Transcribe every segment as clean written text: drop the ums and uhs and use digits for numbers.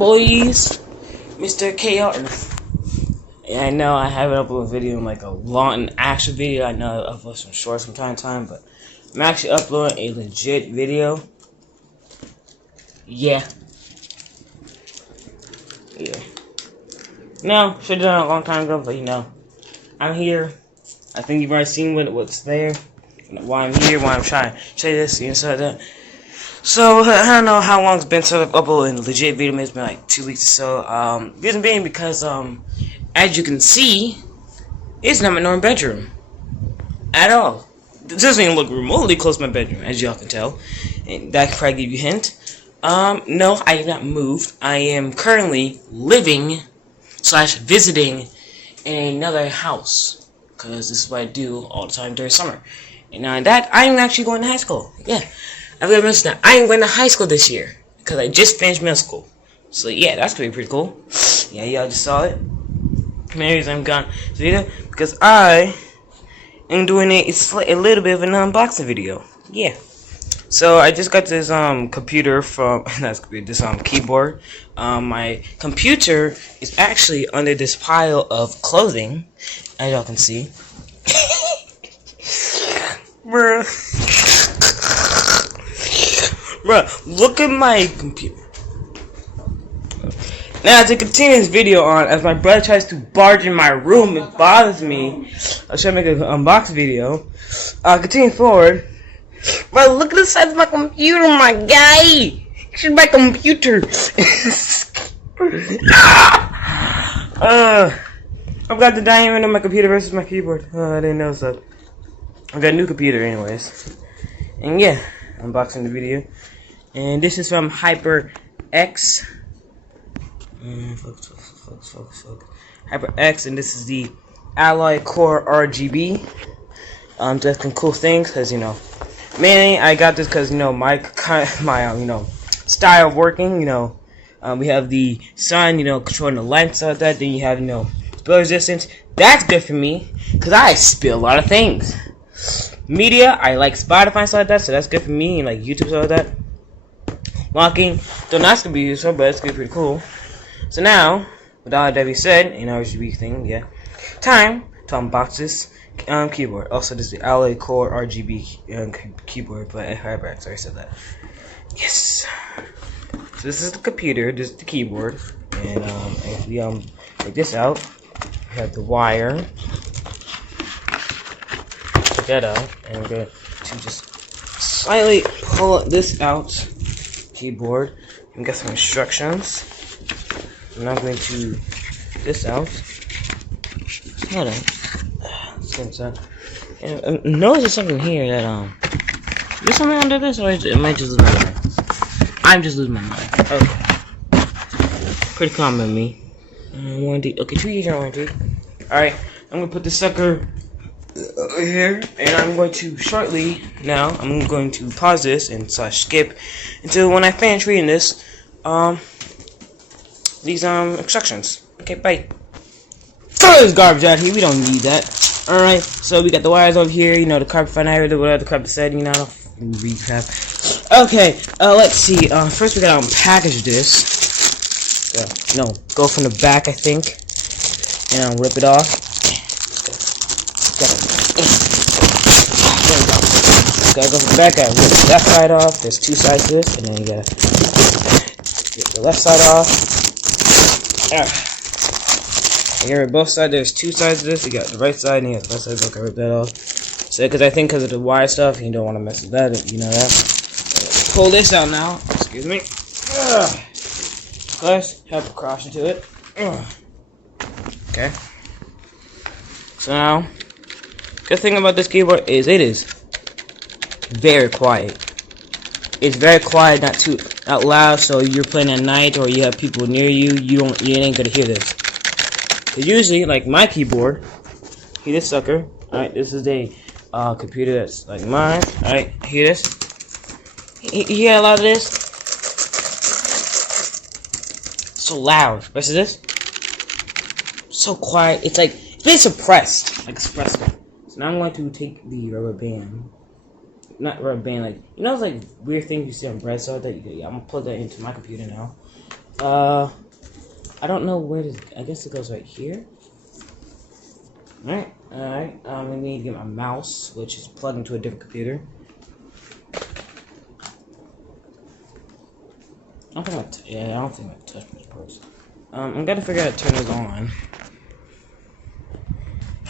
boys? Mr. KR. Yeah, I know I haven't uploaded a video in like a long actual video. I know I upload some shorts from time to time, but I'm actually uploading a legit video. Yeah. No, should have done it a long time ago, but you know, I'm here. I think you've already seen what's there, why I'm here, why I'm trying to say this, and so that. So I don't know how long it's been since I've uploaded a legit video. Maybe it's been like 2 weeks or so. Reason being because as you can see, it's not my normal bedroom at all. This doesn't even look remotely close to my bedroom, as y'all can tell, and that could probably give you a hint. No, I have not moved. I am currently living / visiting in another house, because this is what I do all the time during summer. And now that I am actually going to high school. Yeah, I've got to mention that I am going to high school this year because I just finished middle school. So yeah, that's gonna be pretty cool. Yeah, y'all just saw it. Anyways, I'm gone this video because I am doing a little bit of an unboxing video. Yeah. So I just got this computer from this keyboard. My computer is actually under this pile of clothing, as y'all can see. Bruh, look at my computer. Now to continue this video on, as my brother tries to barge in my room, it bothers me. I'll try to make an unboxing video. Continue forward. Bro, look at the size of my computer, my guy! It's my computer! I've got the diameter of my computer versus my keyboard. I didn't know so. I've got a new computer anyways. And yeah, unboxing the video. And this is from HyperX. Focus. HyperX, and this is the Alloy Core RGB. Just some cool things, because, you know, mainly I got this because, you know, my style of working, you know, we have the sun, you know, controlling the light and stuff like that. Then you have, you know, spill resistance. That's good for me because I spill a lot of things. Media, I like Spotify and stuff like that, so that's good for me, and like YouTube stuff like that. Locking, don't ask to be useful, but it's gonna be pretty cool. So now, with all that being said, you know, RGB thing, yeah, time to unbox this keyboard. Also, this is the Alloy Core RGB keyboard, but HyperX, I already said that. Yes. So this is the computer, this is the keyboard, and if we take this out, we have the wire. Take that out, and we're going to just slightly pull this out. Keyboard. We got some instructions. I'm now going to take this out. Hold on. Let's get inside. And notice there's something here that is there something under this, or am I just losing my mind? I'm just losing my mind. Okay. Pretty common with me. Warranty. Okay, 2 years warranty. Alright, I'm gonna put this sucker over here, and I'm going to shortly now, I'm going to pause this and skip until when I finish reading this, these instructions. Okay, bye. Throw this garbage out here, we don't need that. Alright, so we got the wires over here, you know, the carpet finder, whatever the carpet said, you know, recap. Okay, let's see, first we gotta unpackage this. No, go from the back, I think, and rip it off. Gotta go from the back, gotta rip the left side off. There's 2 sides to this, and then you gotta get the left side off. Here on both sides, there's 2 sides to this. You got the right side, and you got the left side. Okay, rip that off. So, because of the wire stuff, you don't want to mess with that, you know that. Pull this out now. Excuse me. First, have to crash into it. Okay. So now, good thing about this keyboard is it is very quiet. It's very quiet, not loud. So you're playing at night or you have people near you, you ain't gonna hear this. Cause usually, like my keyboard, hear this sucker. All right, this is a computer that's like mine. All right, hear this. You hear a lot of this? So loud. Versus this, so quiet. It's like very suppressed, like espresso. So now I'm going to take the rubber band. Not rubber band, like, you know, it's like weird things you see on bread, so that I'm gonna plug that into my computer now. I don't know where to. I guess it goes right here. Alright, alright. We need to get my mouse, which is plugged into a different computer. I don't think I touched my purse. I'm gonna figure out how to turn this on.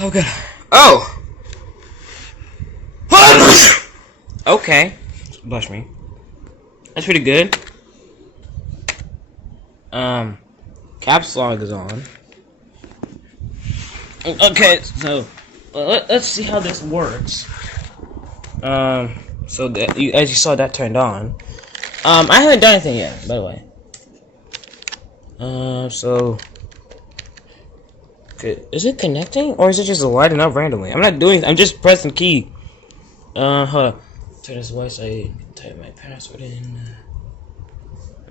Okay. Oh! Okay. Blush me. That's pretty good. Caps lock is on. Okay, so let's see how this works. So that as you saw, that turned on. I haven't done anything yet, by the way. So okay, is it connecting or is it just lighting up randomly? I'm not doing. I'm just pressing key. Hold on. Turn this away so I can type my password in.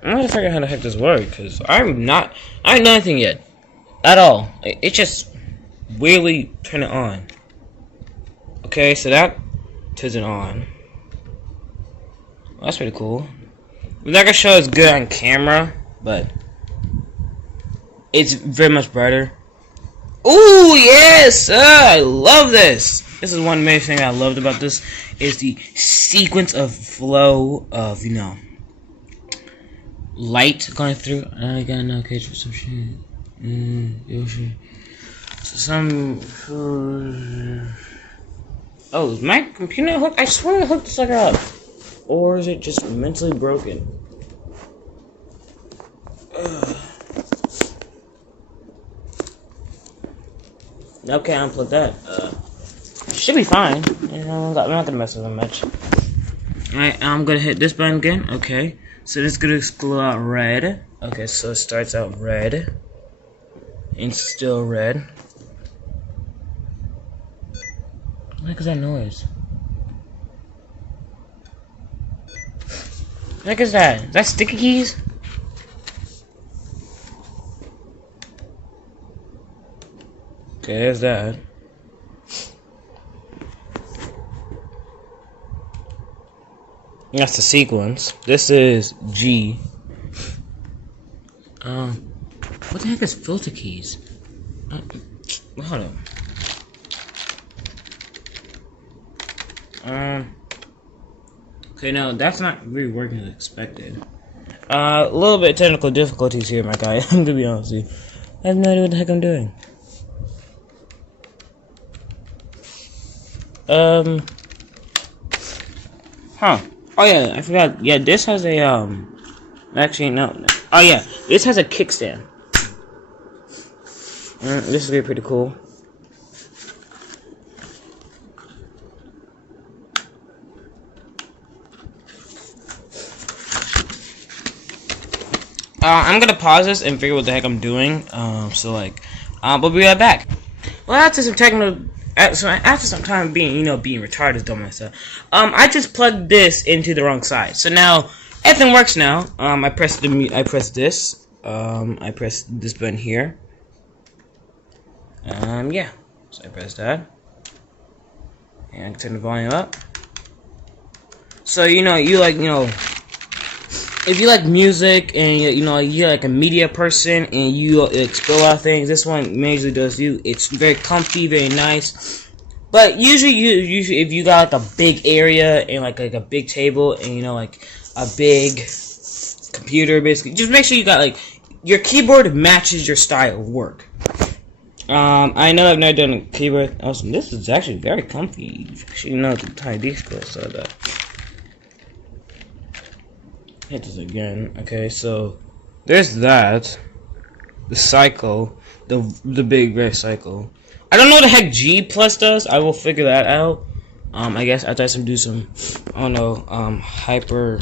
I'm gonna figure out how the heck this works because I haven't done anything yet, at all. It just weirdly turn it on. Okay, so that turns it on. Well, that's pretty cool. I'm not gonna show it's good on camera, but it's very much brighter. Ooh, yes! I love this! This is one main thing I loved about this, is the sequence of flow of, you know, light going through. I got no cage for some shit. Yoshi. So some... Oh, is my computer hooked? I swear I hooked the sucker up. Or is it just mentally broken? Okay, unplug that. Should be fine. You know, I'm not gonna mess with it much. Alright, I'm gonna hit this button again. Okay, so this is gonna glow out red. Okay, so it starts out red. And still red. What the heck is that noise? What the heck is that? Is that sticky keys? Okay, there's that. That's the sequence. This is G. What the heck is filter keys? Hold on. Okay, no, that's not really working as expected. A little bit of technical difficulties here, my guy. I'm gonna be honest with you. I have no idea what the heck I'm doing. Huh. Oh yeah, I forgot. Yeah, this has a, actually, no. Oh yeah, this has a kickstand. This is gonna be pretty cool. I'm gonna pause this and figure what the heck I'm doing. We'll be right back. Well, after some technical, after some time being retarded, dumb myself. I just plugged this into the wrong side. So now everything works now. I pressed this. I pressed this button here. Yeah. So I pressed that. And I turn the volume up. So if you like music and you're like a media person and you explore a lot of things, this one majorly does you. It's very comfy, very nice. But usually if you got like a big area and like a big table and like a big computer, basically, just make sure you got like your keyboard matches your style of work. I know I've never done a keyboard. Also, this is actually very comfy. The tiny disc so that. Hit this again. Okay, so there's that. The cycle, the big red cycle. I don't know what the heck G plus does. I will figure that out. I guess after I do some, hyper.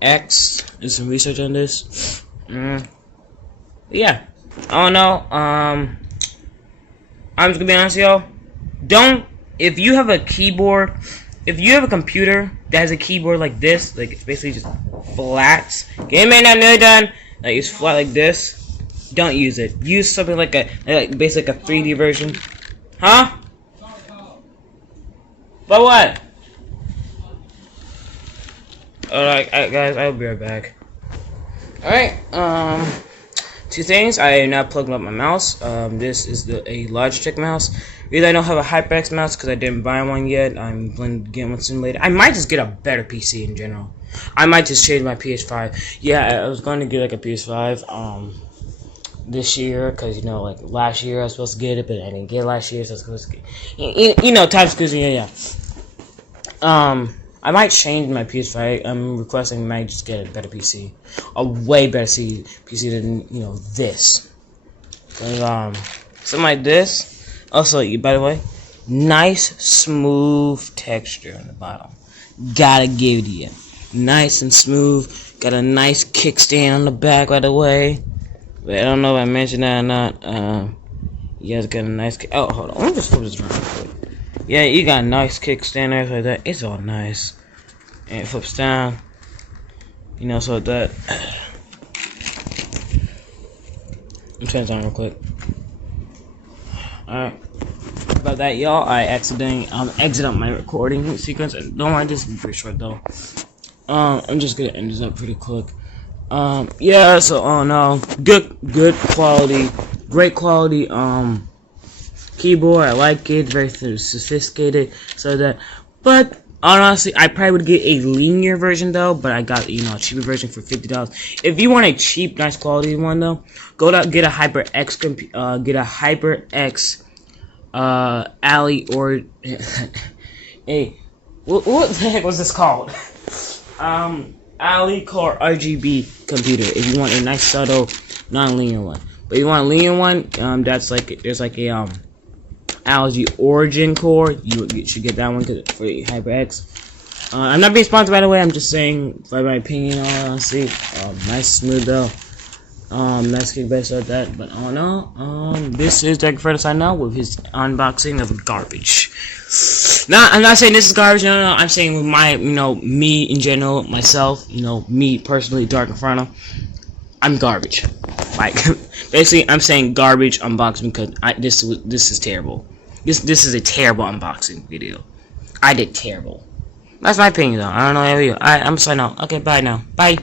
X do some research on this. Yeah. I don't know. I'm just gonna be honest, y'all. If you have a keyboard. If you have a computer that has a keyboard like this, like it's basically just flat, game may not know done, like it's flat like this, don't use it. Use something like basically like a 3D version. Huh? But what? Alright, guys, I'll be right back. Alright, two things. I am not plugging up my mouse. This is a Logitech mouse. Really, I don't have a HyperX mouse because I didn't buy one yet. I'm planning to get one soon later. I might just get a better PC in general. I might just change my PS5. Yeah, I was going to get like a PS5 this year because, you know, like last year I was supposed to get it, but I didn't get it last year, so I was supposed to get, you know, time's crazy. Yeah. I might change my PS5. I'm requesting I might just get a better PC, a way better PC than, you know, this. And, something like this. Also, by the way, nice smooth texture on the bottom. Gotta give it to you. Nice and smooth. Got a nice kickstand on the back, by the way. But I don't know if I mentioned that or not. You guys got a nice. Oh, hold on. Let me just flip this around real quick. Yeah, you got a nice kickstand there like that. It's all nice. And it flips down. You know, so that. I'm turning it down real quick. Alright. About that, y'all. I accidentally exited my recording sequence. Don't mind this, pretty short though. I'm just gonna end this up pretty quick. Yeah. So, no, good quality, great quality. Keyboard. I like it. Very sophisticated. So that, but honestly, I probably would get a linear version though. But I got, you know, a cheaper version for $50. If you want a cheap, nice quality one though, go out get a HyperX. Get a HyperX. Alley or hey, what the heck was this called? Alley Core RGB computer. If you want a nice, subtle, non-linear one, but if you want a linear one, that's like there's like a Algae Origin Core. You should get that one for HyperX. I'm not being sponsored, by the way. I'm just saying, by my opinion, honestly. Nice, smooth though. Nice kickback like that. But oh no, this is Derek Freddo signing out with his unboxing of garbage. I'm not saying this is garbage. No. I'm saying with my, you know, me in general, myself, you know, me personally, Dark Inferno, I'm garbage. Like, basically, I'm saying garbage unboxing because this is terrible. This is a terrible unboxing video. I did terrible. That's my opinion, though. I don't know how you. I'm signing out. Okay, bye now. Bye.